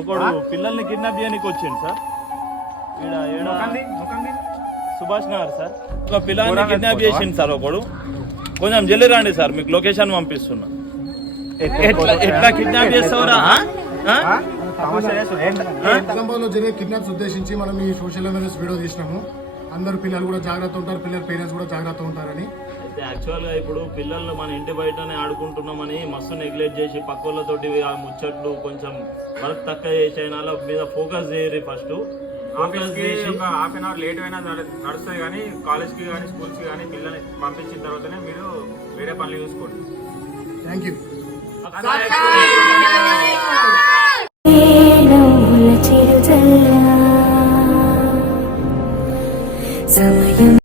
ఒకడు పిల్లల్ని కిడ్నాప్ చేయడానికి వచ్చిండు సార్. సుభాష్ నగర్ సార్. ఒక పిల్లల్ని కిడ్నాప్ చేసిండు సార్ ఒకడు. కొంచెం జల్లి రండి సార్, మీకు లొకేషన్ పంపిస్తున్నా. ఎట్లా కిడ్నాప్ చేస్తావురా? నిజామాబాద్ లో జరిగే కిడ్నాప్స్ ఉద్దేశించి మనం ఈ సోషల్ అవేర్నెస్ వీడియో తీసినాము. అందరు పిల్లలు కూడా జాగ్రత్త ఉంటారు, పిల్లల పేరెంట్స్ కూడా జాగ్రత్త ఉంటారని. అయితే యాక్చువల్గా ఇప్పుడు పిల్లలు మన ఇంటి బయటనే ఆడుకుంటున్నామని మస్తు నెగ్లెక్ట్ చేసి పక్కలతోటి ఆ ముచ్చట్లు కొంచెం వర్క్ తక్కువ చేసే మీద ఫోకస్ చేయరు. ఫస్ట్ ఫోకస్ చేసి ఒక హాఫ్ అన్ అవర్ లేట్ అయినా నడుస్తుంది, కానీ కాలేజ్కి కానీ స్కూల్స్కి కానీ పిల్లల్ని పంపించిన తర్వాతనే మీరు వేరే పనులు చూసుకోండి. Thank you. చిరు